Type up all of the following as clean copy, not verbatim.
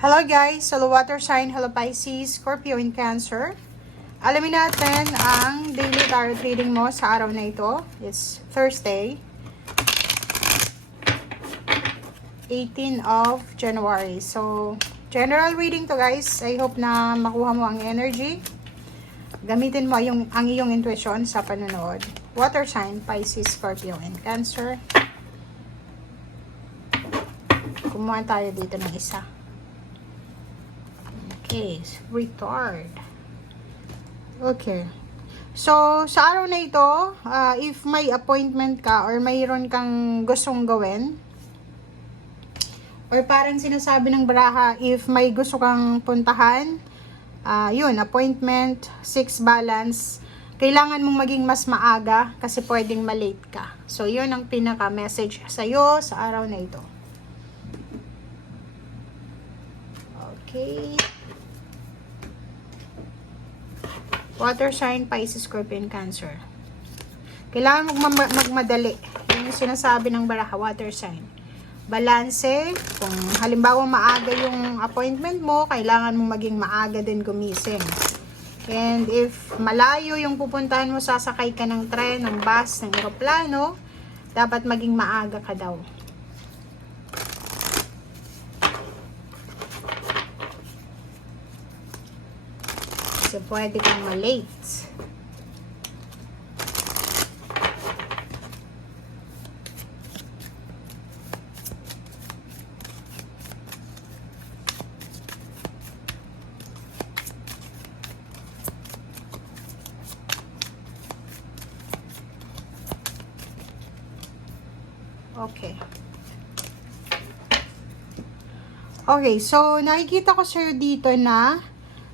Hello guys! Hello water sign, hello Pisces, Scorpio, and Cancer. Alamin natin ang daily tarot reading mo sa araw na ito. It's Thursday, 18 of January. So, general reading to guys. I hope na makuha mo ang energy. Gamitin mo ang iyong intuition sa panonood. Water sign, Pisces, Scorpio, and Cancer. Kumuha tayo dito ng isa. Okay, retard. Okay. So, sa araw na ito, if may appointment ka or mayroon kang gustong gawin, or parang sinasabi ng baraha, if may gusto kang puntahan, yun, appointment, 6 balance, kailangan mong maging mas maaga kasi pwedeng malate ka. So, yun ang pinaka-message sa'yo sa araw na ito. Okay. Water sign, Pisces, Scorpio, and Cancer. Kailangan magmadali. Yung sinasabi ng baraha, water sign. Balanse. Kung halimbawa maaga yung appointment mo, kailangan mong maging maaga din gumising. And if malayo yung pupuntahan mo, sasakay ka ng tren, ng bus, ng eroplano, dapat maging maaga ka daw. So, pwede kang malate. Okay. Okay, so nakikita ko sir dito na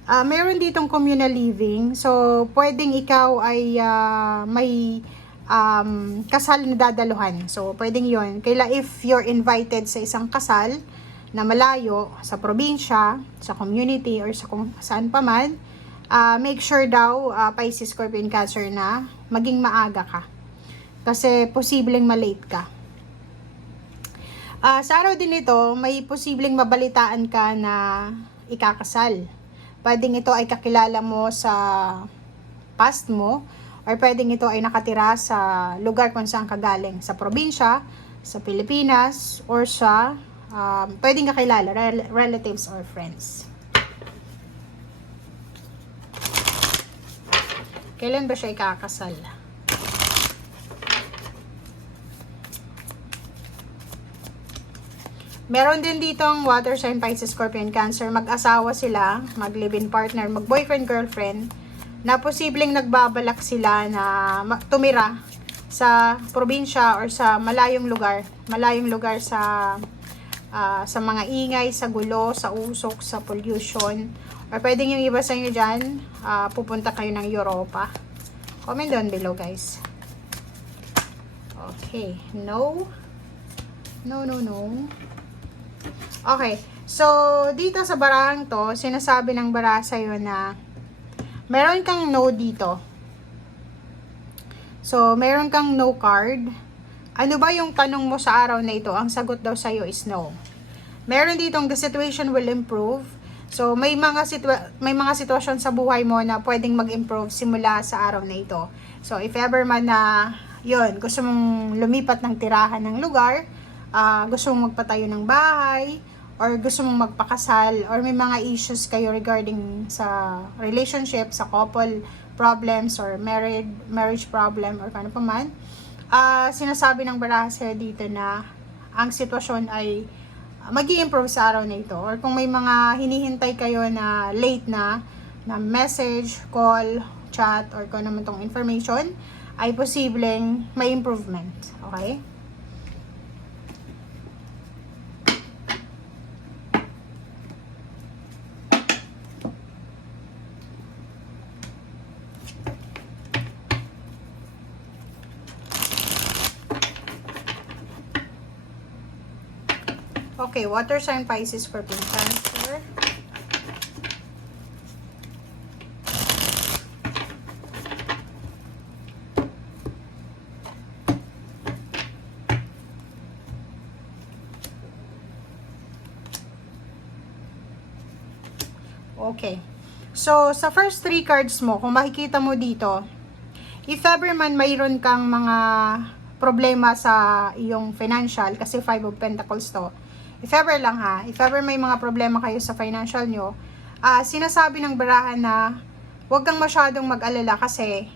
meron ditong communal living. So, pwedeng ikaw ay may kasal na dadaluhan. So, pwedeng yon. If you're invited sa isang kasal na malayo, sa probinsya, sa community, or sa kung saan pa man, make sure daw, Pisces, Scorpio, and Cancer na maging maaga ka. Kasi, posibleng malate ka. Sa araw din ito, may posibleng mabalitaan ka na ikakasal. Pwedeng ito ay kakilala mo sa past mo, or pwedeng ito ay nakatira sa lugar kung saan ka galing, sa probinsya, sa Pilipinas, or sa pwedeng kakilala, relatives or friends. Kailan ba siya ikakasal? Meron din dito ang water sign, Pisces, Scorpio, and Cancer. Mag-asawa sila, mag-live-in partner, mag-boyfriend, girlfriend, na posibleng nagbabalak sila na tumira sa probinsya or sa malayong lugar sa mga ingay, sa gulo, sa usok, sa pollution. Or pwedeng yung iba sa inyo dyan, pupunta kayo ng Europa. Comment down below, guys. Okay, no. Okay, so dito sa barahang to, sinasabi ng baraha sa'yo na meron kang no dito. So, meron kang no card. Ano ba yung tanong mo sa araw na ito? Ang sagot daw sa'yo is no. Meron ditong the situation will improve. So, may mga sitwasyon sa buhay mo na pwedeng mag-improve simula sa araw na ito. So, if ever man na, yun, gusto mong lumipat ng tirahan ng lugar, gusto mong magpatayo ng bahay, or gusto mong magpakasal, or may mga issues kayo regarding sa relationship, sa couple problems, or marriage problem, or paano pa man, sinasabi ng baraha sa'yo dito na ang sitwasyon ay mag-i-improve sa araw na ito. Or kung may mga hinihintay kayo na late na message, call, chat, or kung naman tong information, ay posibleng may improvement. Okay? Okay, water sign, Pisces, Scorpio, Cancer. Okay. So, sa first 3 cards mo, kung makikita mo dito, if ever man mayroon kang mga problema sa iyong financial, kasi 5 of Pentacles to, if ever lang ha, if ever may mga problema kayo sa financial nyo, sinasabi ng barahan na huwag kang masyadong mag-alala kasi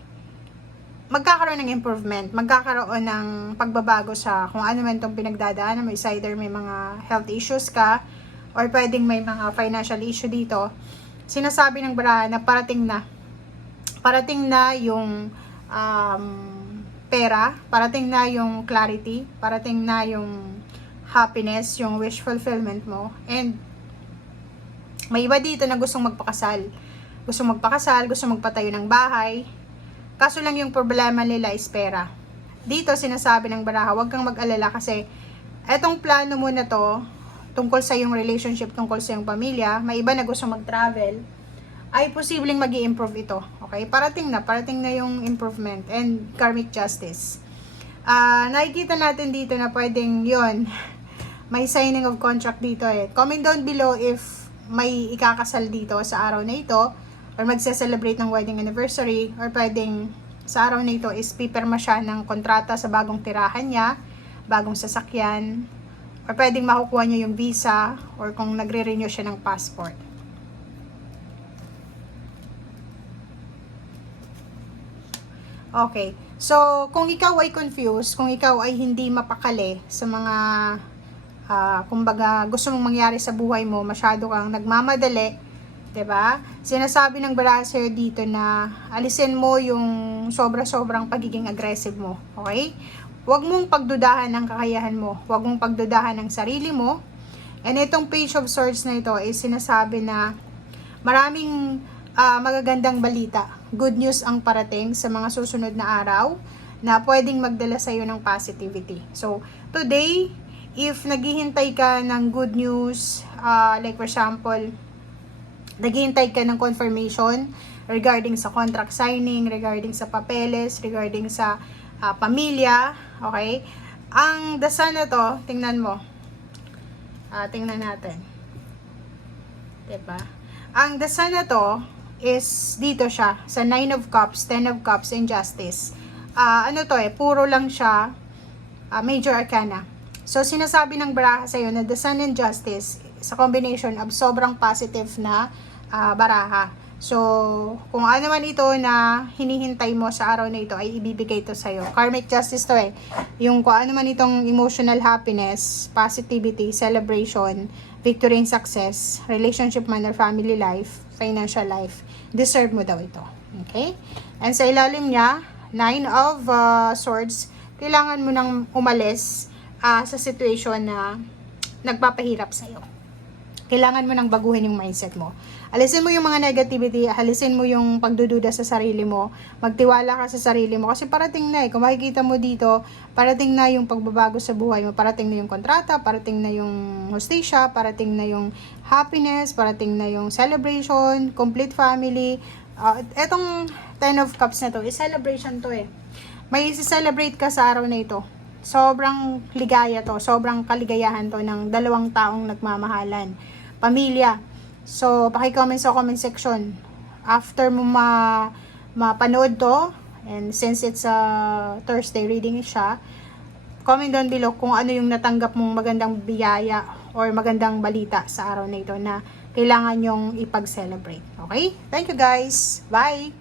magkakaroon ng improvement, magkakaroon ng pagbabago sa kung ano man itong pinagdadaanan mo. Is either may mga health issues ka, or pwedeng may mga financial issue dito. Sinasabi ng barahan na parating na yung pera, parating na yung clarity, parating na yung happiness, yung wish fulfillment mo. And may iba dito na gustong magpakasal, gustong magpatayo ng bahay, kaso lang yung problema nila is pera. Dito sinasabi ng baraha, huwag kang mag-alala kasi etong plano mo na to, tungkol sa yung relationship, tungkol sa yung pamilya, may iba na gusto mag-travel, ay posibleng mag-i-improve ito. Okay? Parating na yung improvement and karmic justice. Nakikita natin dito na pwedeng yon may signing of contract dito eh. Comment down below if may ikakasal dito sa araw na ito, or magse-celebrate ng wedding anniversary, or pwedeng sa araw na ito is pipirma siya ng kontrata sa bagong tirahan niya, bagong sasakyan, or pwedeng makukuha niya yung visa, or kung nagre-renew siya ng passport. Okay. So, kung ikaw ay confused, kung ikaw ay hindi mapakali sa mga, kumbaga, gusto mong mangyari sa buhay mo, masyado kang nagmamadali, 'di ba? Sinasabi ng baraha sa'yo dito na alisin mo yung sobra-sobrang pagiging aggressive mo. Okay? Huwag mong pagdudahan ng kakayahan mo. Huwag mong pagdudahan ng sarili mo. And itong Page of Swords na ito ay sinasabi na maraming magagandang balita. Good news ang parating sa mga susunod na araw na pwedeng magdala sa iyo ng positivity. So, today, if naghihintay ka ng good news, like for example, naghihintay ka ng confirmation regarding sa contract signing, regarding sa papeles, regarding sa pamilya, okay? Ang dasal na to, tingnan mo. Tingnan natin. Diba? Ang dasal na to is dito siya, sa 9 of Cups, 10 of Cups, and Justice. Ano to puro lang siya, Major Arcana. So, sinasabi ng baraha sa'yo na the Sun and Justice sa combination of sobrang positive na baraha. So, kung ano man ito na hinihintay mo sa araw na ito ay ibibigay ito sa'yo. Karmic justice to Yung kung ano man itong emotional happiness, positivity, celebration, victory and success, relationship man or family life, financial life, deserve mo daw ito. Okay? And sa ilalim niya, 9 of Swords, kailangan mo nang umalis sa situation na nagpapahirap sa'yo. Kailangan mo nang baguhin yung mindset mo. Alisin mo yung mga negativity, alisin mo yung pagdududa sa sarili mo, magtiwala ka sa sarili mo, kasi parating na kung makikita mo dito, parating na yung pagbabago sa buhay mo, parating na yung kontrata, parating na yung hostesya, parating na yung happiness, parating na yung celebration, complete family. Etong 10 of Cups na to, is celebration to May isi-celebrate ka sa araw na ito. Sobrang ligaya to, sobrang kaligayahan to ng dalawang taong nagmamahalan. Pamilya. So, paki-comment sa comment section. After mo mapanood to, and since it's a Thursday reading siya, comment down below kung ano yung natanggap mong magandang biyaya or magandang balita sa araw na ito na kailangan nyong ipag-celebrate. Okay? Thank you guys. Bye!